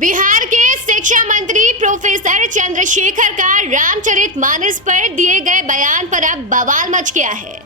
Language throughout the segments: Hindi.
बिहार के शिक्षा मंत्री प्रोफेसर चंद्रशेखर का रामचरितमानस पर दिए गए बयान पर अब बवाल मच गया है।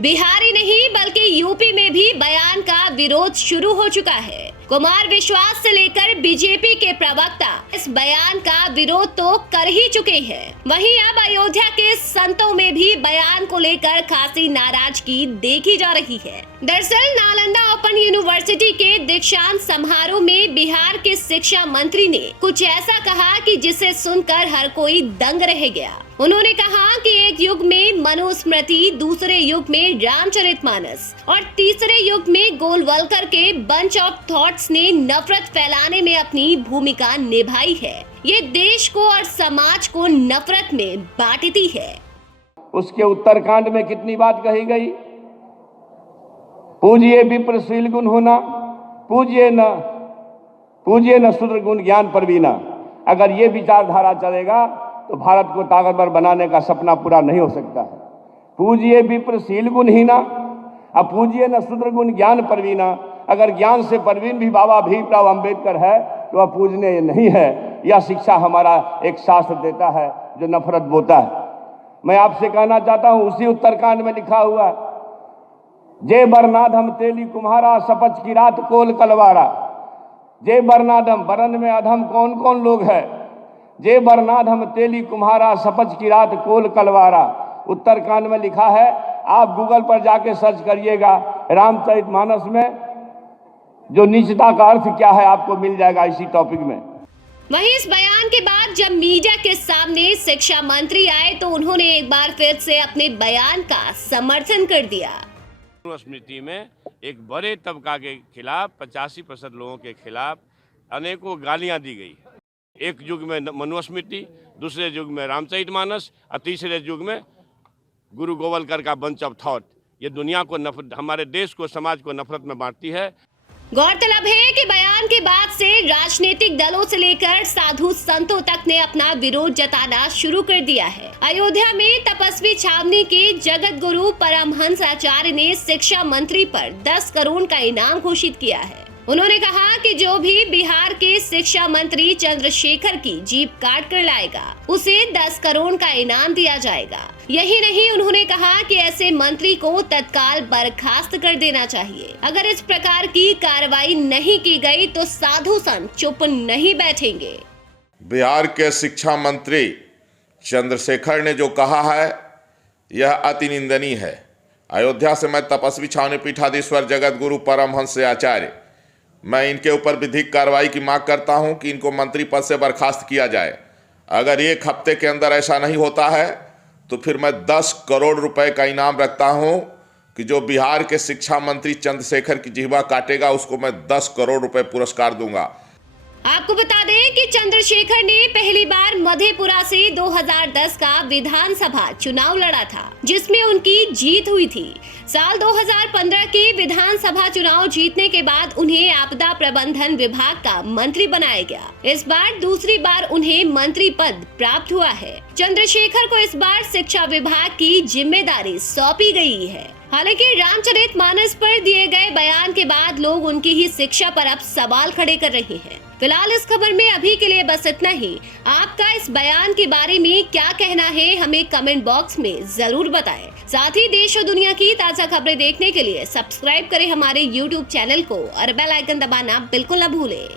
बिहार ही नहीं बल्कि यूपी में भी बयान का विरोध शुरू हो चुका है। कुमार विश्वास से लेकर बीजेपी के प्रवक्ता इस बयान का विरोध तो कर ही चुके हैं। वहीं अब अयोध्या के संतों में भी बयान को लेकर खासी नाराजगी देखी जा रही है। दरअसल नालंदा ओपन यूनिवर्सिटी के दीक्षांत समारोह में बिहार के शिक्षा मंत्री ने कुछ ऐसा कहा कि जिसे सुनकर हर कोई दंग रह गया। उन्होंने कहा कि एक युग में मनुस्मृति, दूसरे युग में रामचरितमानस और तीसरे युग में गोलवलकर के बंच ऑफ थॉट्स ने नफरत फैलाने में अपनी भूमिका निभाई है। ये देश को और समाज को नफरत में बांटती है। उसके उत्तरकांड में कितनी बात कही गई? पूजिए विप्रशील गुण होना, पूजिए न शूद्र गुण ज्ञान परवीना। अगर ये विचारधारा चलेगा तो भारत को ताकतवर बनाने का सपना पूरा नहीं हो सकता है। पूजिए विप्रशील गुण हीना, अब पूजिए न शूद्र गुण ज्ञान परवीना। अगर ज्ञान से परवीन भी बाबा भीमराव अंबेडकर है तो वह पूजने नहीं है। यह शिक्षा हमारा एक शास्त्र देता है जो नफरत बोता है। मैं आपसे कहना चाहता हूं, उसी उत्तरकांड में लिखा हुआ, जय बरनाधम तेली कुम्हारा, सपच की रात कोल कलवारा। जय बरनाधम, बरन में अधम कौन कौन लोग है? जय बरनाधम तेली कुम्हारा, सपच की रात कोल कलवारा। उत्तरकांड में लिखा है, आप गूगल पर जाके सर्च करिएगा, रामचरितमानस में जो नीचता का अर्थ क्या है आपको मिल जाएगा इसी टॉपिक में। वहीं इस बयान के बाद जब मीडिया के सामने शिक्षा मंत्री आए तो उन्होंने एक बार फिर से अपने बयान का समर्थन कर दिया। मनुस्मृति में एक बड़े तबका के खिलाफ 85% लोगों के खिलाफ अनेकों गालियां दी गई। एक युग में मनुस्मृति, दूसरे युग में रामचरितमानस और तीसरे युग में गुरु गोवलकर का बंच ऑफ थॉट। ये दुनिया को हमारे देश को, समाज को नफरत में बांटती है। गौरतलब है कि बयान के बाद से राजनीतिक दलों से लेकर साधु संतों तक ने अपना विरोध जताना शुरू कर दिया है। अयोध्या में तपस्वी छावनी के जगत गुरु परमहंस आचार्य ने शिक्षा मंत्री पर 10 करोड़ का इनाम घोषित किया है। उन्होंने कहा कि जो भी बिहार के शिक्षा मंत्री चंद्रशेखर की जीप काट कर लाएगा उसे 10 करोड़ का इनाम दिया जाएगा। यही नहीं, उन्होंने कहा कि ऐसे मंत्री को तत्काल बर्खास्त कर देना चाहिए। अगर इस प्रकार की कार्रवाई नहीं की गई तो साधु संत चुप नहीं बैठेंगे। बिहार के शिक्षा मंत्री चंद्रशेखर ने जो कहा है यह अति निंदनीय है। अयोध्या से मैं तपस्वी छावनी पीठाधीश्वर जगत गुरु परमहंस आचार्य, मैं इनके ऊपर विधिक कार्रवाई की मांग करता हूं कि इनको मंत्री पद से बर्खास्त किया जाए। अगर 1 हफ्ते के अंदर ऐसा नहीं होता है तो फिर मैं 10 करोड़ रुपए का इनाम रखता हूं कि जो बिहार के शिक्षा मंत्री चंद्रशेखर की जिह्वा काटेगा उसको मैं 10 करोड़ रुपए पुरस्कार दूंगा। आपको बता दें कि चंद्रशेखर ने पहली बार मधेपुरा से 2010 का विधानसभा चुनाव लड़ा था, जिसमें उनकी जीत हुई थी। साल 2015 के विधानसभा चुनाव जीतने के बाद उन्हें आपदा प्रबंधन विभाग का मंत्री बनाया गया। इस बार दूसरी बार उन्हें मंत्री पद प्राप्त हुआ है। चंद्रशेखर को इस बार शिक्षा विभाग की जिम्मेदारी सौंपी गई है। हालांकि रामचरितमानस पर दिए गए बयान के बाद लोग उनकी ही शिक्षा पर अब सवाल खड़े कर रहे हैं। फिलहाल इस खबर में अभी के लिए बस इतना ही। आपका इस बयान के बारे में क्या कहना है हमें कमेंट बॉक्स में जरूर बताएं। साथ ही देश और दुनिया की ताजा खबरें देखने के लिए सब्सक्राइब करें हमारे YouTube चैनल को और बेल आइकन दबाना बिल्कुल न भूलें।